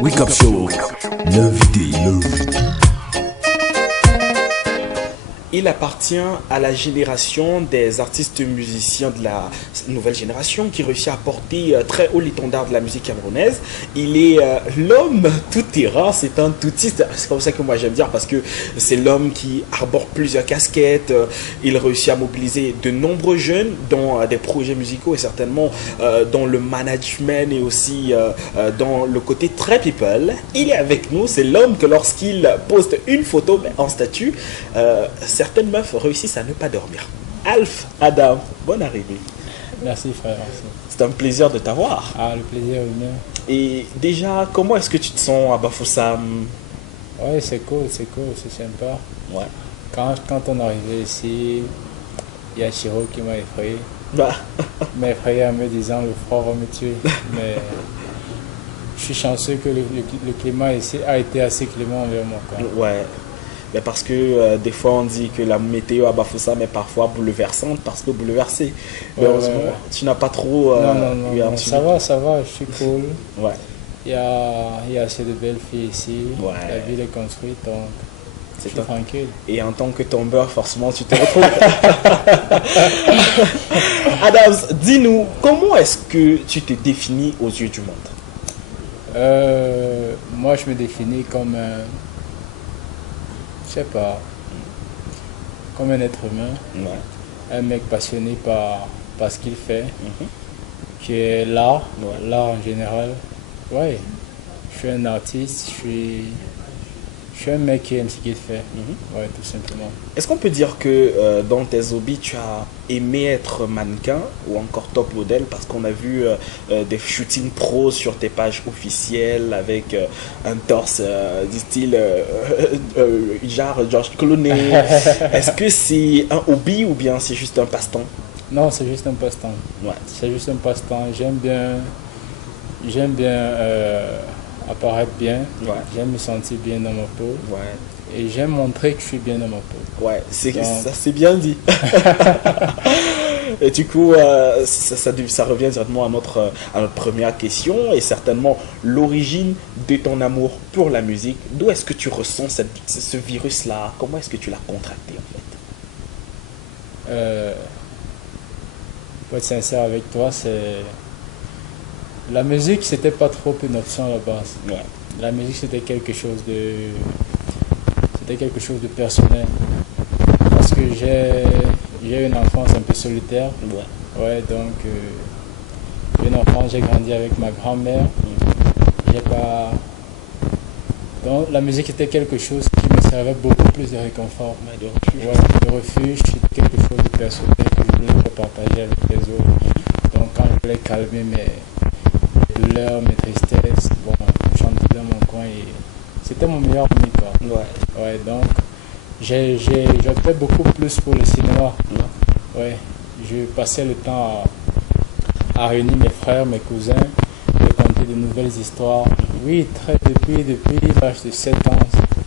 Wake Up Show, l'invité. Il appartient à la génération des artistes musiciens de la nouvelle génération qui réussit à porter très haut l'étendard de la musique camerounaise. Il est l'homme tout terrain, c'est un toutiste, c'est comme ça que moi j'aime dire parce que c'est l'homme qui arbore plusieurs casquettes. Il réussit à mobiliser de nombreux jeunes dans des projets musicaux et certainement dans le management et aussi dans le côté très people. Il est avec nous, c'est l'homme que lorsqu'il poste une photo en statut, certaines meufs réussissent à ne pas dormir. Alf Adam, bonne arrivée. Merci frère, merci. C'est un plaisir de t'avoir. Ah, le plaisir est mien. Et déjà, comment est-ce que tu te sens à Bafoussam? Ouais, c'est cool, c'est sympa. Ouais. Quand on est arrivé ici, il y a Chiro qui m'a effrayé. Bah. Il m'a effrayé en me disant le froid va me tuer. Mais je suis chanceux que le climat ici a été assez clément envers moi, quoi. Ouais. Mais parce que des fois on dit que la météo à Bafoussam est parfois bouleversante parce que bouleversée. Mais heureusement, tu n'as pas trop eu un non, suivi. ça va, je suis cool. Ouais. Il y a assez de belles filles ici. Ouais. La ville est construite, donc je suis tranquille. Et en tant que tombeur, forcément, tu te retrouves. Adams, dis-nous, comment est-ce que tu te définis aux yeux du monde? Moi, je me définis comme je sais pas, comme un être humain, Ouais. un mec passionné par ce qu'il fait, qui est l'art, l'art en général. Ouais, je suis un artiste, je suis un mec qui aime ce qu'il fait, ouais, tout simplement. Est-ce qu'on peut dire que dans tes hobbies, tu as aimé être mannequin ou encore top modèle parce qu'on a vu des shootings pros sur tes pages officielles avec un torse du style genre George Clooney. Est-ce que c'est un hobby ou bien c'est juste un passe-temps? Non, c'est juste un passe-temps. Ouais. C'est juste un passe-temps. J'aime bien apparaître bien. Ouais. J'aime me sentir bien dans ma peau. Ouais. Et j'aime montrer que je suis bien dans ma peau. Ouais, Donc, ça c'est bien dit. Et du coup, ça revient directement à notre première question et certainement l'origine de ton amour pour la musique. D'où est-ce que tu ressens ce virus-là? Comment est-ce que tu l'as contracté en fait? Pour être sincère avec toi, la musique, c'était pas trop une option à la base. Ouais. La musique, c'était quelque chose de personnel. Parce que j'ai une enfance un peu solitaire. Ouais, donc j'ai une enfance, j'ai grandi avec ma grand-mère. Donc la musique était quelque chose qui me servait beaucoup plus de réconfort. De refuge. Ouais, de refuge, c'était quelque chose de personnel que je voulais pas partager avec les autres. Donc quand je voulais calmer mes douleurs, mes tristesses, bon, je chantais dans mon coin et c'était mon meilleur ami, quoi. Ouais, donc j'optais beaucoup plus pour le cinéma. Ouais, je passais le temps à réunir mes frères, mes cousins, de conter de nouvelles histoires. Oui, depuis l'âge de 7 ans,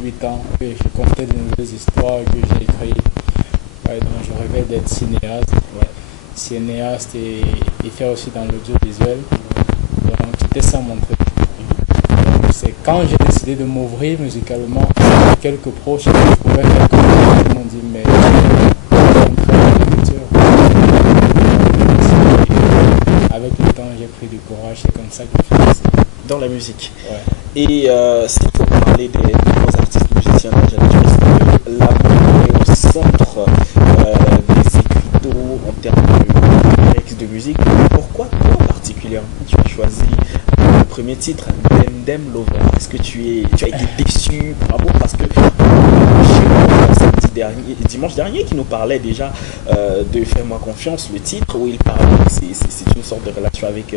8 ans, oui, je contais de nouvelles histoires que j'ai écrites. Ouais, donc je rêvais d'être cinéaste. Cinéaste et faire aussi dans l'audiovisuel. Donc c'était ça mon truc. C'est quand j'ai décidé de m'ouvrir musicalement, quelques proches que je pouvais faire comme ça, ils m'ont dit mais avec le temps j'ai pris du courage, c'est comme ça que je fais ça. Dans la musique. Ouais. Et si on parler des grands artistes musiciens, je dirais que l'amour est au centre des écriteaux en termes de texte de musique. Pourquoi toi particulièrement tu as choisi le premier titre, Dem Dem Lover? Est-ce que tu as été déçu? Bravo, parce que dimanche dernier qui nous parlait déjà de Fais-moi confiance, le titre où il parle, c'est une sorte de relation avec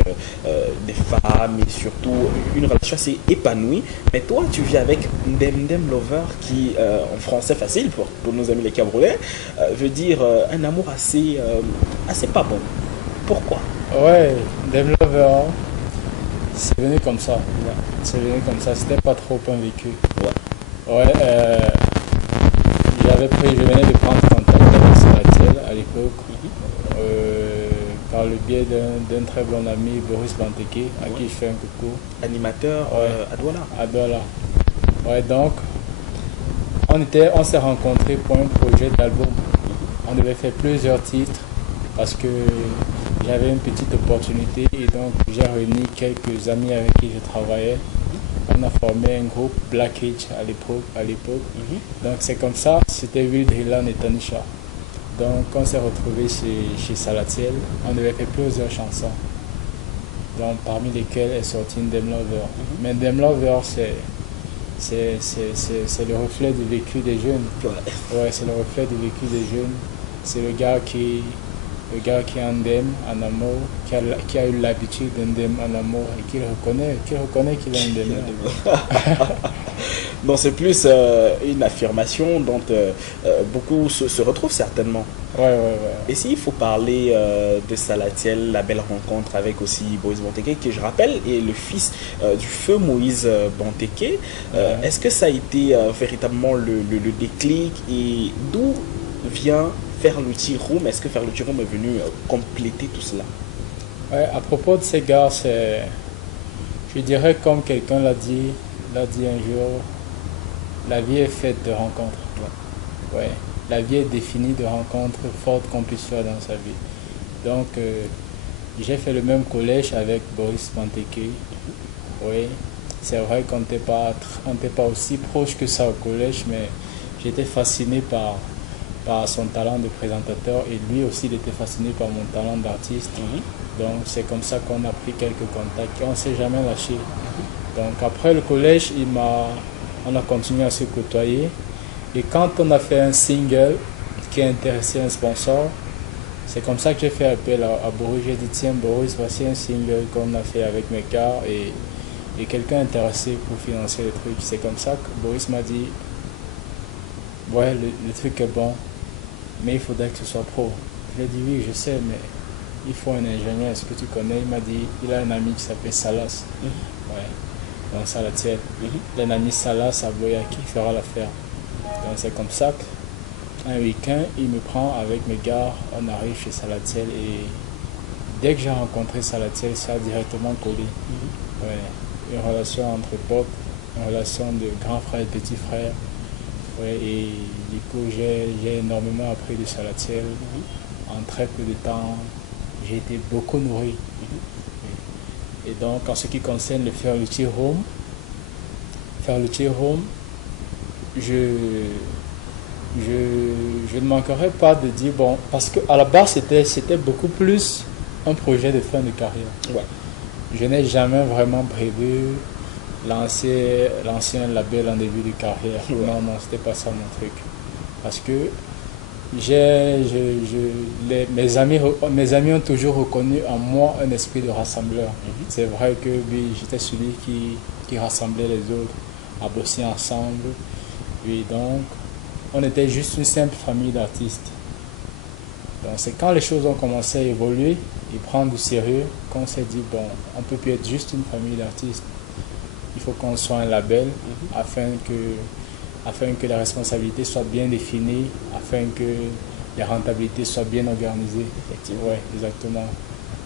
des femmes et surtout une relation assez épanouie. Mais toi tu viens avec Dem Dem Lover qui en français facile pour nos amis les Camerounais veut dire un amour assez pas bon. Pourquoi? Ouais, Dem Lover, c'est venu comme ça. C'est venu comme ça, c'était pas trop un vécu. Ouais, je venais de prendre contact avec Saratiel à l'époque. par le biais d'un très bon ami, Boris Banteke, à qui je fais un coucou. Animateur à Douala. À Douala. Ouais, donc, on s'est rencontrés pour un projet d'album. On devait faire plusieurs titres parce que j'avais une petite opportunité et donc j'ai réuni quelques amis avec qui je travaillais. On a formé un groupe Black Age à l'époque. Donc c'est comme ça, c'était Will Drillan et Tanisha. Donc on s'est retrouvés chez Salatiel. On devait faire plusieurs chansons. Donc parmi lesquelles est sorti Ndem Lover. Mais Ndem Lover c'est le reflet du vécu des jeunes. Ouais, c'est le reflet du vécu des jeunes. C'est le gars qui est indemne en amour, qui a eu l'habitude d'indemne en amour et qui reconnaît qu'il est indemne. Donc c'est plus une affirmation dont beaucoup se retrouvent certainement. Ouais. Et s'il faut parler de Salatiel, la belle rencontre avec aussi Boris Banteke, qui je rappelle est le fils du feu Moïse Banteke, est-ce que ça a été véritablement le déclic et d'où vient Ferluti Room? Est-ce que Ferluti Room est venu compléter tout cela? Ouais, à propos de ces gars, je dirais comme quelqu'un l'a dit un jour, la vie est faite de rencontres. Ouais. La vie est définie de rencontres fortes qu'on puisse faire dans sa vie. Donc, j'ai fait le même collège avec Boris Banteke. Oui, c'est vrai qu'on n'était pas aussi proche que ça au collège, mais j'étais fasciné par son talent de présentateur et lui aussi il était fasciné par mon talent d'artiste. Donc c'est comme ça qu'on a pris quelques contacts et on ne s'est jamais lâché. Donc après le collège, on a continué à se côtoyer et quand on a fait un single qui a intéressé un sponsor, c'est comme ça que j'ai fait appel à Boris. J'ai dit tiens Boris, voici un single qu'on a fait avec mes gars et quelqu'un intéressé pour financer le truc. C'est comme ça que Boris m'a dit ouais le truc est bon, mais il faudrait que ce soit pro. Je lui ai dit oui, je sais, mais il faut un ingénieur, est-ce que tu connais? Il m'a dit, il a un ami qui s'appelle Salas. Ouais. Donc Salatiel. Il a un ami Salas à Boya qui fera l'affaire. Donc c'est comme ça qu'un week-end, il me prend avec mes gars, on arrive chez Salatiel et dès que j'ai rencontré Salatiel, ça a directement collé. Ouais. Une relation entre potes, une relation de grand frère et petit frère. Ouais, et du coup, j'ai énormément appris de Salatiel. En très peu de temps, j'ai été beaucoup nourri. Et donc, en ce qui concerne le Ferluti Home, je ne manquerai pas de dire, bon, parce qu'à la base, c'était beaucoup plus un projet de fin de carrière. Ouais. Je n'ai jamais vraiment prévu l'ancien label en début de carrière. Ouais. Non, c'était pas ça mon truc. Parce que mes amis ont toujours reconnu en moi un esprit de rassembleur. C'est vrai que oui, j'étais celui qui rassemblait les autres à bosser ensemble. Oui, donc, on était juste une simple famille d'artistes. Donc, c'est quand les choses ont commencé à évoluer et prendre du sérieux qu'on s'est dit, bon, on ne peut plus être juste une famille d'artistes. Il faut qu'on soit un label afin que la responsabilité soit bien définie, afin que les rentabilités soient bien organisées. Effectivement. Ouais, exactement.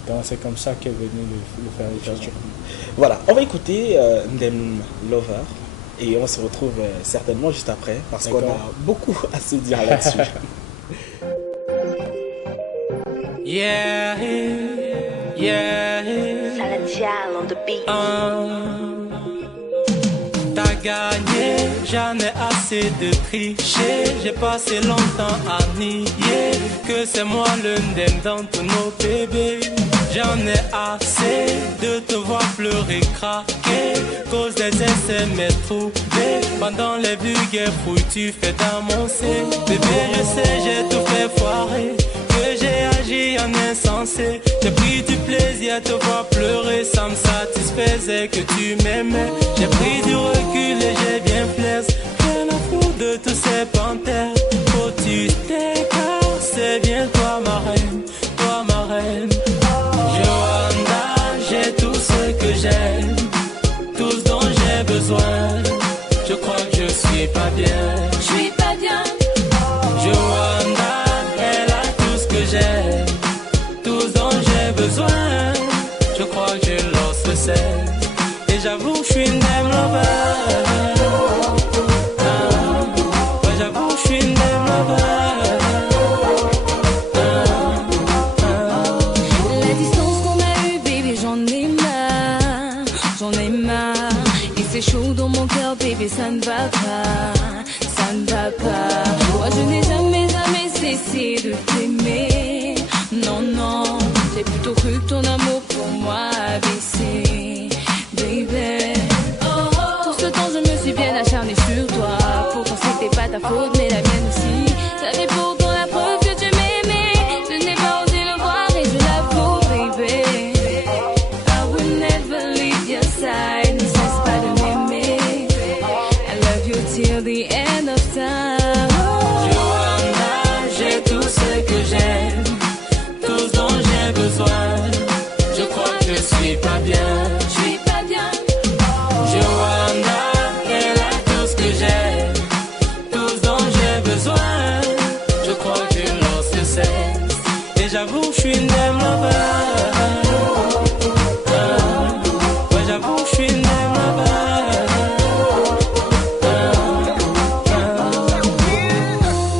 Donc c'est comme ça qu'est venu le Ferluti. Voilà, on va écouter Ndem Lover et on se retrouve certainement juste après parce qu'on a beaucoup à se dire là-dessus. Yeah. Salatiel on the beat. T'as gagné, j'en ai assez de tricher. J'ai passé longtemps à nier que c'est moi le ndem dans tous nos bébés. J'en ai assez de te voir pleurer, craquer, cause des SMS trouvés. Pendant les vulgaires fouilles, tu fais d'amoncer. Bébé, je sais, j'ai tout fait foirer, que j'ai agi en insensé. J'ai pris du plaisir à te voir pleurer, ça me satisfaisait que tu m'aimais. J'ai pris du recul et j'ai bien flaisse. Rien à foutre de tous ces panthères. Faut tu t'écartes, c'est bien toi ma reine, toi ma reine. Johanna, j'ai tout ce que j'aime, tout ce dont j'ai besoin. Je crois que je suis pas bien. Je suis pas bien. Johanna, elle a tout ce que j'aime, tout ce dont j'ai lover. Ouais, j'avoue, je suis une dem lover. La distance qu'on a eue, baby, j'en ai marre, j'en ai marre. Et c'est chaud dans mon cœur, baby, ça ne va pas, ça ne va pas. Moi, je n'ai jamais cessé de t'aimer. Non, non, j'ai plutôt cru que ton amour pour moi a baissé, baby. Tout ce temps, je me suis bien acharnée sur toi. Pourtant, c'était pas ta faute, mais la mienne aussi. T'avais pourtant la preuve que tu m'aimais. Je n'ai pas osé le voir et je l'avoue, baby. I will never leave your side. Ne cesse pas de m'aimer. I love you till the end of time. Johanna, j'ai tout ce que j'aime, tout ce dont j'ai besoin. Je crois que je suis pas bien. Je suis pas bien. Johanna, elle a tout ce que j'aime, tout ce dont j'ai besoin. Je crois que l'on se cesse. Et j'avoue, je suis une dem lover. Ouais, j'avoue, je suis une dem lover.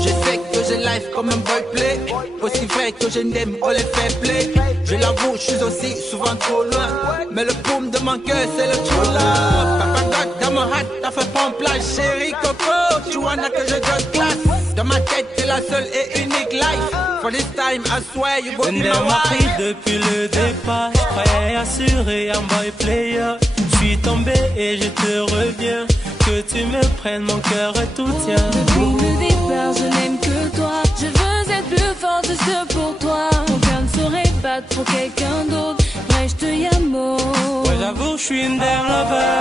Je sais que j'ai life comme un boy play. Aussi vrai que je n'aime, on les fait play. Je l'avoue, je suis aussi souvent trop loin. Mais le boom de mon cœur, c'est le true love. Papa God, dans mon hat, t'as fait pompe la chérie Coco. Tu vois que je donne classe. Dans ma tête, t'es la seule et unique life. For this time, I swear you will be my Ndem m'a pris wife. depuis le départ. Je croyais assuré un boy player. Je suis tombé et je te reviens. Que tu me prennes, mon cœur est tout tien. Depuis le départ, je n'aime que toi. Je veux être plus forte juste pour toi. Mon cœur ne saurait battre pour quelqu'un d'autre. Ouais, je te llamo. Ouais, j'avoue, je suis une dem lover.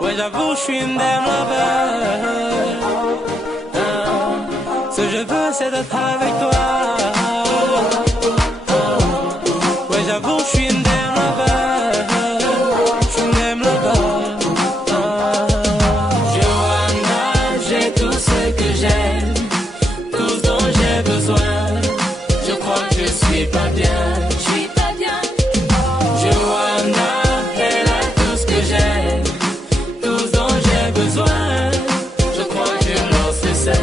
Ouais, j'avoue, je suis une dem lover. Ce que je veux, c'est d'être avec toi. Ouais, j'avoue, je suis une dem lover. Je suis une dem lover. Johanna, j'ai tout ce que j'aime, tout ce dont j'ai besoin. Je crois que je suis pas bien. Je suis pas bien. Johanna, elle a tout ce que j'aime, tout ce dont j'ai besoin. Je crois que l'on se cesse.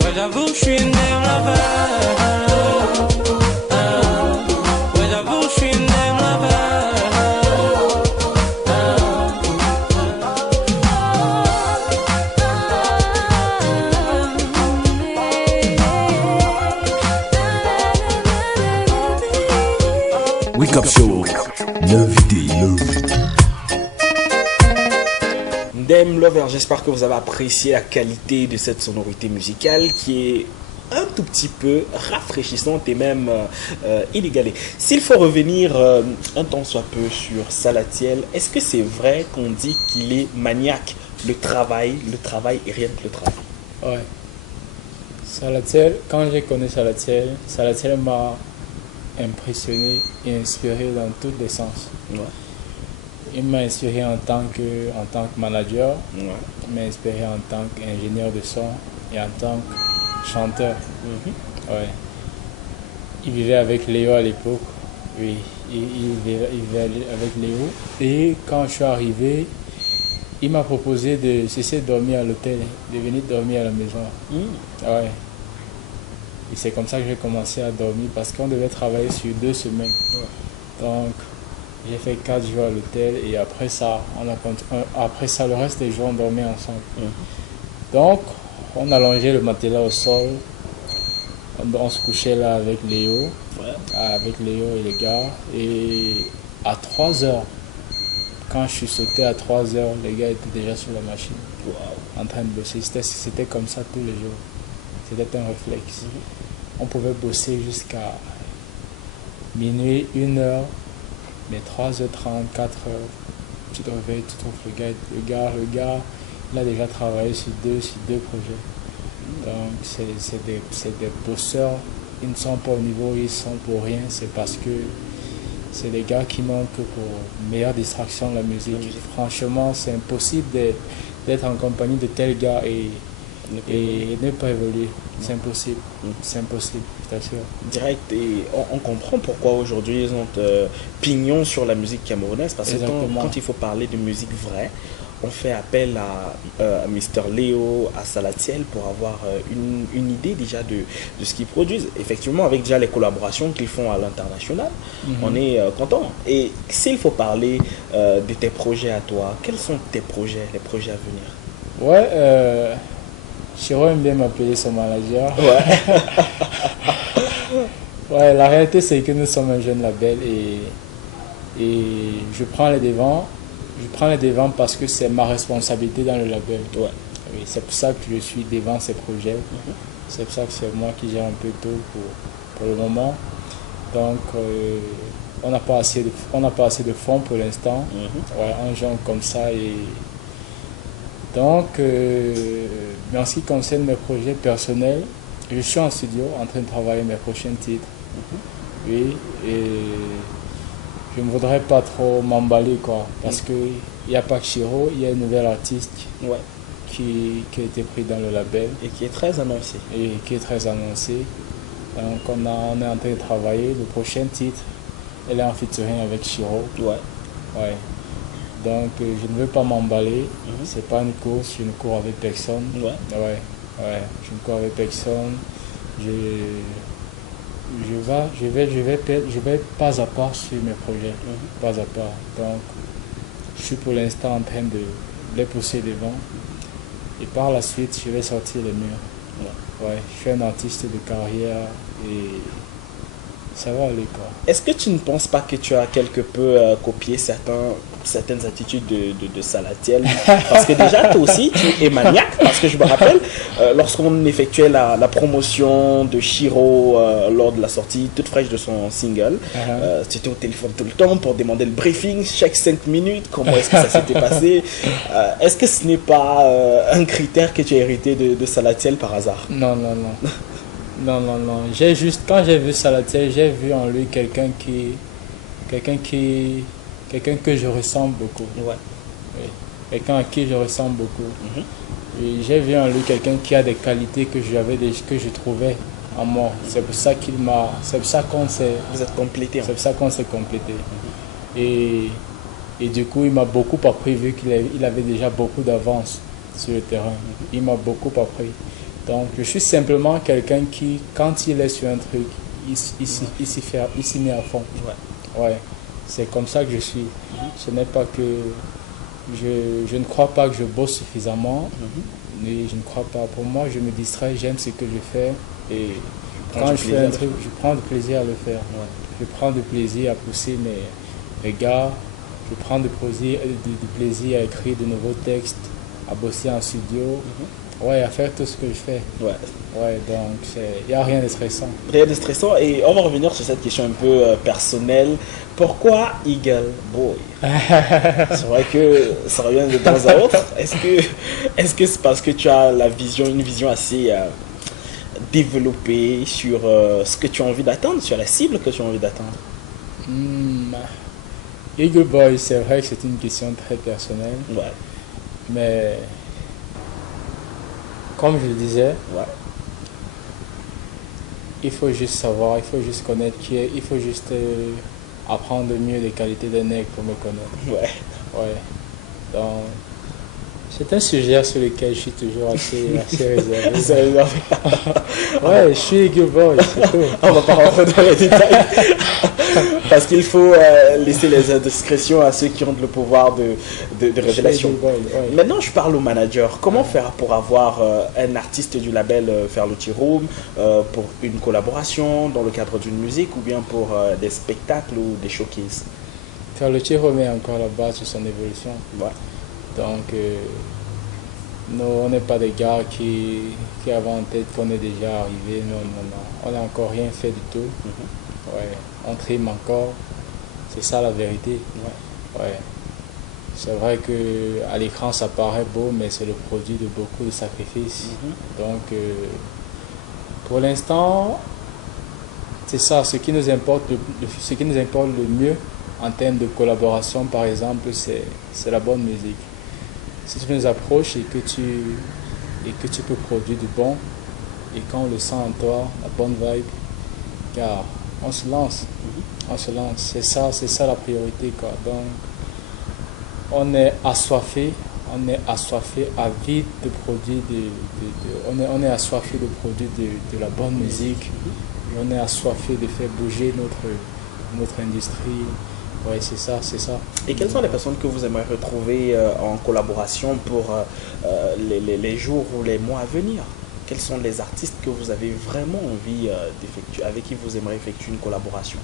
Ouais, j'avoue, je suis une dem lover. Ouais, j'avoue, je suis une dem lover. Wake Up Show, l'invité. Ndem Lover, j'espère que vous avez apprécié la qualité de cette sonorité musicale qui est un tout petit peu rafraîchissante et même inégalée. S'il faut revenir un temps soit peu sur Salatiel, est-ce que c'est vrai qu'on dit qu'il est maniaque? Le travail et rien que le travail. Ouais. Salatiel, quand j'ai connu Salatiel, Salatiel m'a impressionné et inspiré dans tous les sens. Ouais. Il m'a inspiré en tant que manager, Ouais. il m'a inspiré en tant qu'ingénieur de son et en tant que chanteur. Ouais. Il vivait avec Léo à l'époque. Oui, il vivait avec Léo. Et quand je suis arrivé, il m'a proposé de cesser de dormir à l'hôtel, de venir dormir à la maison. Ouais. Et c'est comme ça que j'ai commencé à dormir parce qu'on devait travailler sur 2 semaines. Donc, j'ai fait 4 jours à l'hôtel et après ça, le reste des jours, on dormait ensemble. Donc, on allongeait le matelas au sol. On se couchait là avec Léo, et les gars. Et à 3 heures, quand je suis sauté à 3 heures, les gars étaient déjà sur la machine, en train de bosser. C'était comme ça tous les jours. C'était un réflexe. On pouvait bosser jusqu'à minuit, 1h, mais 3h30, 4h, tu te réveilles, tu trouves le gars, il a déjà travaillé sur deux projets. Donc c'est des bosseurs, ils ne sont pas au niveau où ils sont pour rien, c'est parce que c'est des gars qui n'ont que pour meilleure distraction de la musique. Franchement, c'est impossible d'être en compagnie de tels gars et et ne pas évoluer. C'est impossible. C'est impossible, je t'assure. Direct, et on comprend pourquoi aujourd'hui ils ont pignon sur la musique camerounaise, parce que quand il faut parler de musique vraie, on fait appel à Mister Léo, à Salatiel pour avoir une idée déjà de ce qu'ils produisent. Effectivement, avec déjà les collaborations qu'ils font à l'international, on est content. Et s'il faut parler de tes projets à toi, quels sont tes projets, les projets à venir? Ouais, Chiro aime bien m'appeler son manager. Ouais. Ouais, la réalité c'est que nous sommes un jeune label et je prends les devants. Je prends les devants parce que c'est ma responsabilité dans le label. Ouais. Oui, c'est pour ça que je suis devant ces projets. C'est pour ça que c'est moi qui gère un peu tout pour le moment. Donc, on n'a pas assez de fonds pour l'instant. Ouais, on joue comme ça. Donc, mais en ce qui concerne mes projets personnels, je suis en studio en train de travailler mes prochains titres. Oui, et je ne voudrais pas trop m'emballer, quoi, parce qu'il n'y a pas que Chiro, il y a une nouvelle artiste qui a été prise dans le label. Et qui est très annoncée. Donc on est en train de travailler. Le prochain titre, elle est en featuring avec Chiro. Ouais. Donc je ne veux pas m'emballer. C'est pas une course, je ne cours avec personne. Je ne cours avec personne. Je vais pas à pas sur mes projets, pas à pas. Donc, je suis pour l'instant en train de les pousser devant. Et par la suite, je vais sortir les murs. Ouais, je suis un artiste de carrière et ça va aller, quoi. Est-ce que tu ne penses pas que tu as quelque peu copié certaines attitudes de Salatiel? Parce que déjà, toi aussi, tu es maniaque. Parce que je me rappelle, lorsqu'on effectuait la promotion de Chiro lors de la sortie toute fraîche de son single, tu étais au téléphone tout le temps pour demander le briefing chaque 5 minutes. Comment est-ce que ça s'était passé? Est-ce que ce n'est pas un critère que tu as hérité de Salatiel par hasard? Non. Quand j'ai vu Salatiel, j'ai vu en lui quelqu'un que je ressemble beaucoup. Ouais. Oui. Quelqu'un à qui je ressemble beaucoup. Et j'ai vu en lui quelqu'un qui a des qualités que je trouvais en moi. C'est pour ça qu'on s'est complété. C'est pour ça qu'on s'est complété. Et du coup, il m'a beaucoup appris vu qu'il avait déjà beaucoup d'avance sur le terrain. Il m'a beaucoup appris. Donc, je suis simplement quelqu'un qui, quand il est sur un truc, il s'y met à fond. Ouais. C'est comme ça que je suis. Ce n'est pas que... Je ne crois pas que je bosse suffisamment. Mais je ne crois pas. Pour moi, je me distrais, j'aime ce que je fais. Et quand je fais un truc, je prends du plaisir à le faire. Je prends du plaisir à pousser mes gars. Je prends du plaisir à écrire de nouveaux textes, à bosser en studio. Ouais, à faire tout ce que je fais. Ouais, donc il n'y a rien de stressant. Rien de stressant. Et on va revenir sur cette question un peu personnelle. Pourquoi Eagle Boy? C'est vrai que ça revient de temps à autre. Est-ce que c'est parce que tu as une vision assez développée sur ce que tu as envie d'atteindre, sur la cible que tu as envie d'atteindre? Eagle Boy, c'est vrai que c'est une question très personnelle. Mais comme je le disais, il faut juste savoir, il faut juste connaître qui est, il faut juste apprendre mieux les qualités d'un nègre pour me connaître. Donc, c'est un sujet sur lequel je suis toujours assez réservé. Je suis Eagle Boy, c'est tout. On va pas rentrer dans les détails. Parce qu'il faut laisser les indiscrétions à ceux qui ont le pouvoir de révélation. Maintenant, je parle au manager. Comment faire pour avoir un artiste du label Ferlucci Room pour une collaboration dans le cadre d'une musique ou bien pour des spectacles ou des showcases? Ferlucci Room est encore là-bas sur son évolution. Donc, nous, on n'est pas des gars qui avaient en tête qu'on est déjà arrivé. Non. On n'a encore rien fait du tout. On trime encore. C'est ça la vérité. C'est vrai qu'à l'écran, ça paraît beau, mais c'est le produit de beaucoup de sacrifices. Donc, pour l'instant, c'est ça. Ce qui nous importe le mieux en termes de collaboration, par exemple, c'est la bonne musique. Si tu nous approches et que et que tu peux produire du bon. Et quand on le sent en toi, la bonne vibe, car on se lance. On se lance. C'est ça la priorité, quoi. Donc, on est assoiffé, avide de produire on est assoiffé de produire de la bonne musique. Et on est assoiffé de faire bouger notre industrie. Oui, c'est ça. Et quelles sont les personnes que vous aimeriez retrouver en collaboration pour les jours ou les mois à venir? Quels sont les artistes que vous avez vraiment envie d'effectuer, avec qui vous aimeriez effectuer une collaboration?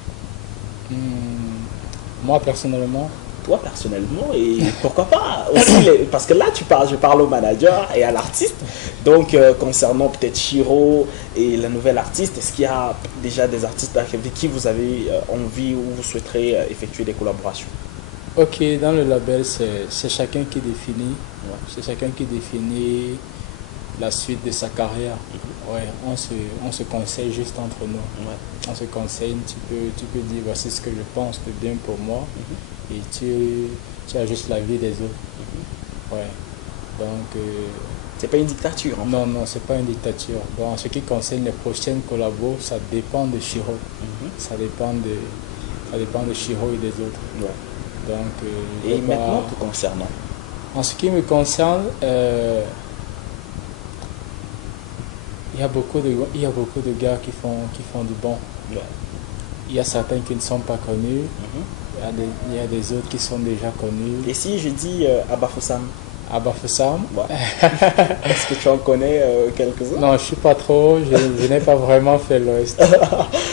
Moi, personnellement, Toi personnellement, et pourquoi pas aussi parce que là je parle au manager et à l'artiste. Donc concernant peut-être Shiro et la nouvelle artiste, est-ce qu'il y a déjà des artistes avec qui vous avez envie ou vous souhaiterez effectuer des collaborations? ok, dans le label, c'est chacun qui définit. C'est chacun qui définit la suite de sa carrière. Ouais, on se conseille juste entre nous. On se conseille, tu peux dire voici ce que je pense de bien pour moi, et tu as juste la vie des autres. Ouais. Donc C'est pas une dictature en fait. non, c'est pas une dictature. Bon, en ce qui concerne les prochaines collabos, ça dépend de Shiro. Ça dépend de Shiro et des autres. Donc Et maintenant tout concernant. En ce qui me concerne, il y a beaucoup de gars qui font du bon. Il y a certains qui ne sont pas connus. Il y a des autres qui sont déjà connus. Et si je dis Abafoussam? Abafoussam, Est-ce que tu en connais quelques-uns? non, je suis pas trop. Je n'ai pas vraiment fait l'Ouest.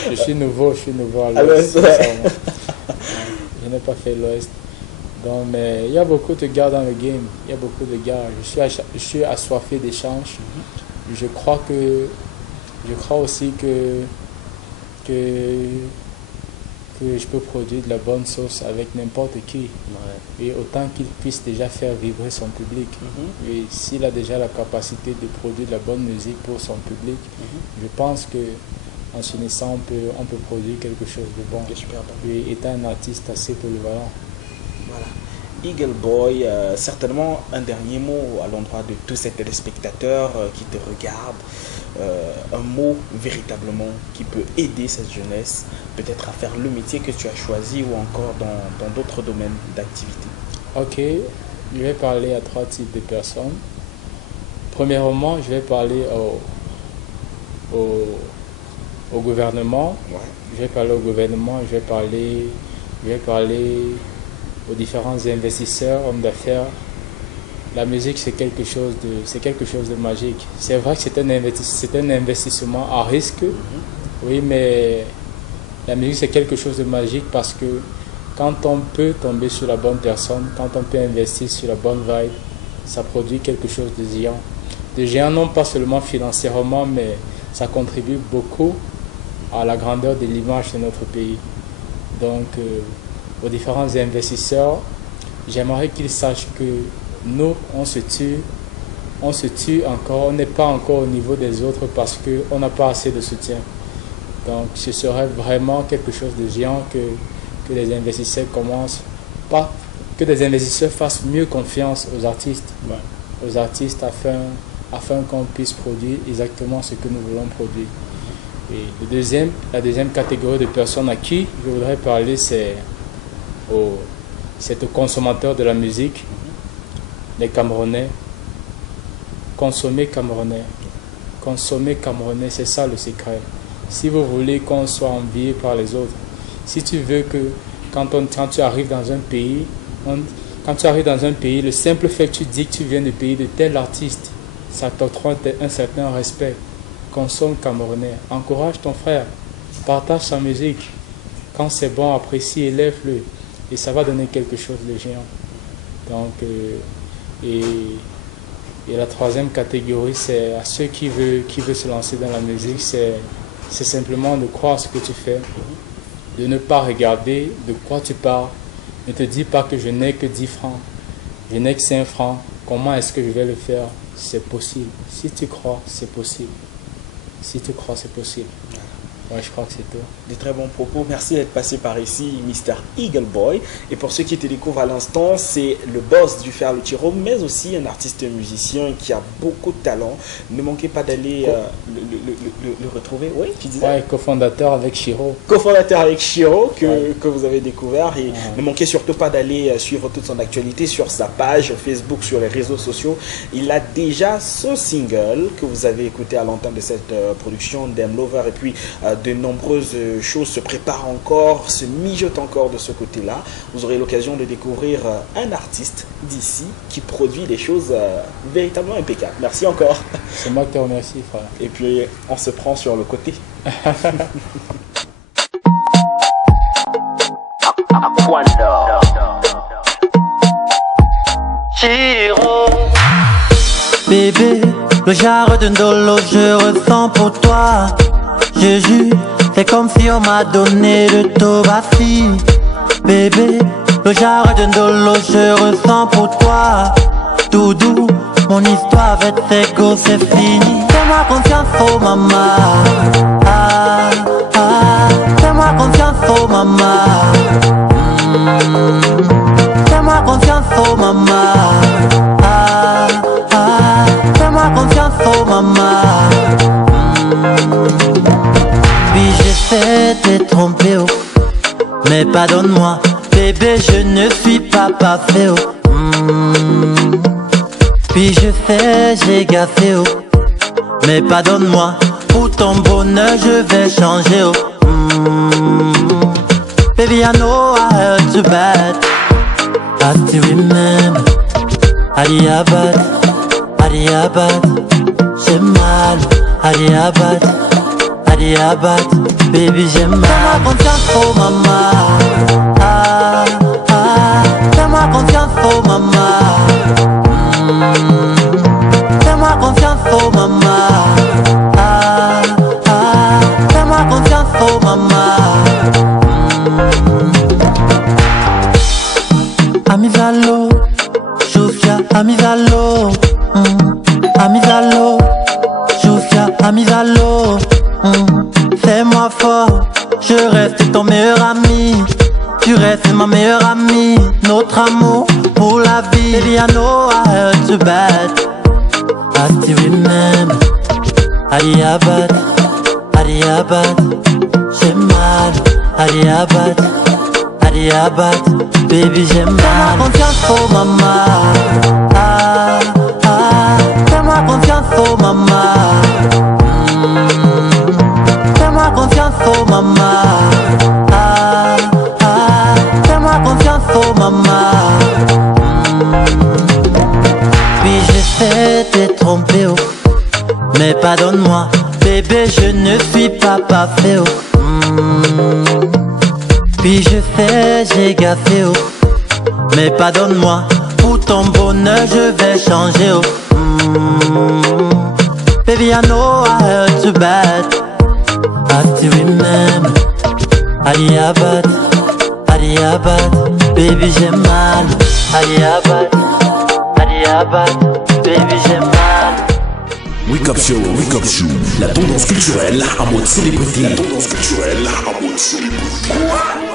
Je suis nouveau à l'Ouest. Je n'ai pas fait l'Ouest. Donc, mais il y a beaucoup de gars dans le game. Il y a beaucoup de gars. Je suis assoiffé d'échanges. Je crois aussi que je peux produire de la bonne sauce avec n'importe qui. Et autant qu'il puisse déjà faire vibrer son public. Et s'il a déjà la capacité de produire de la bonne musique pour son public, je pense que en s'unissant, on peut produire quelque chose de bon. Et étant un artiste assez polyvalent. Voilà. Eagle Boy, certainement un dernier mot à l'endroit de tous ces téléspectateurs qui te regardent, un mot véritablement qui peut aider cette jeunesse peut-être à faire le métier que tu as choisi ou encore dans d'autres domaines d'activité. Ok, je vais parler à 3 types de personnes. Premièrement, je vais parler au gouvernement. Je vais parler au gouvernement, je vais parler aux différents investisseurs, hommes d'affaires. La musique, c'est quelque chose de magique. C'est vrai que c'est un investissement à risque, oui, mais la musique, c'est quelque chose de magique parce que quand on peut tomber sur la bonne personne, quand on peut investir sur la bonne vibe, ça produit quelque chose de géant. De géant, non pas seulement financièrement, mais ça contribue beaucoup à la grandeur de l'image de notre pays. Donc, aux différents investisseurs, j'aimerais qu'ils sachent que nous, on se tue encore, on n'est pas encore au niveau des autres parce qu'on n'a pas assez de soutien. Donc ce serait vraiment quelque chose de géant que les investisseurs que les investisseurs fassent mieux confiance aux artistes, afin qu'on puisse produire exactement ce que nous voulons produire. Et la deuxième catégorie de personnes à qui je voudrais parler, c'est aux consommateurs de la musique, les Camerounais. Consommer Camerounais, c'est ça le secret. Si vous voulez qu'on soit envié par les autres, si tu veux que quand tu arrives dans un pays, le simple fait que tu dis que tu viens du pays de tel artiste, ça t'octroie un certain respect. Consomme Camerounais, encourage ton frère, partage sa musique. Quand c'est bon, apprécie, élève-le. Et ça va donner quelque chose de géant. Donc, et la troisième catégorie, c'est à ceux qui veulent se lancer dans la musique, c'est simplement de croire ce que tu fais, de ne pas regarder de quoi tu parles. Ne te dis pas que je n'ai que 10 francs, je n'ai que 5 francs, comment est-ce que je vais le faire? C'est possible. Si tu crois, c'est possible. Si tu crois, c'est possible. Ouais, je crois que c'est tout. Des très bons propos. Merci d'être passé par ici, Mr. Eagle Boy. Et pour ceux qui te découvrent à l'instant, c'est le boss du Ferlo-Tiro, mais aussi un artiste musicien qui a beaucoup de talent. Ne manquez pas d'aller le retrouver. Oui, tu disais? Ouais, cofondateur avec Shiro. Cofondateur avec Shiro, que vous avez découvert. Et ne manquez surtout pas d'aller suivre toute son actualité sur sa page Facebook, sur les réseaux sociaux. Il a déjà son single que vous avez écouté à l'entame de cette production, Dem Lover. Et puis, de nombreuses choses se préparent encore, se mijotent encore de ce côté-là. Vous aurez l'occasion de découvrir un artiste d'ici qui produit des choses véritablement impeccables. Merci encore. C'est moi qui te remercie, frère. Et puis, on se prend sur le côté. Bébé, le jarre de Ndolo, je ressens pour toi. Je jure, c'est comme si on m'a donné le Tobafi. Bébé, le jarre de Ndolo, je ressens pour toi. Tout doux, mon histoire avec tes gosses, c'est fini. Fais-moi confiance, oh maman. Ah, ah, fais-moi confiance, oh maman. Fais-moi confiance, oh maman. Ah, ah, fais-moi confiance, oh maman. Puis j'essaie de te tromper, oh. Mais pardonne-moi, bébé, je ne suis pas parfait, oh. Puis je sais, j'ai gaffé, oh. Mais pardonne-moi, pour ton bonheur, je vais changer, oh. Baby, I know I hurt you bad. I still remember Adiabat, Adiabat. J'ai mal, Adiabat, Adiabat. Baby, j'ai mal. Fais-moi confiance, oh maman. Ah, ah, fais-moi confiance, oh maman. Fais-moi confiance, oh maman. Ah, ah, fais-moi confiance, oh maman. Amizalo, Jufia, Amizalo, Amizalo, Jufia, Amizalo. Fais-moi fort, je reste ton meilleur ami. Tu restes ma meilleure amie. Notre amour pour la vie. Baby, I know I hurt you bad. I still remember Adiabat, Adiabat. J'ai mal, Adiabat, Adiabat. Baby, j'ai mal. Fais-moi confiance, oh maman. Ah, ah, fais-moi confiance, oh maman. Fais-moi confiance, oh maman. Ah, ah, fais-moi confiance, oh maman. Puis j'essaie de te tromper, oh. Mais pardonne-moi, bébé, je ne suis pas parfait, oh. Puis je sais, j'ai gaffé, oh. Mais pardonne-moi, pour ton bonheur, je vais changer, oh. Baby, I know I hurt you bad. I still remember Adiabat, Adiabat. Baby, j'ai mal, Adiabat, Adiabat. Baby, j'ai mal. Wake Up Show, la tendance culturelle en mode célébrité. La tendance culturelle en mode célébrité.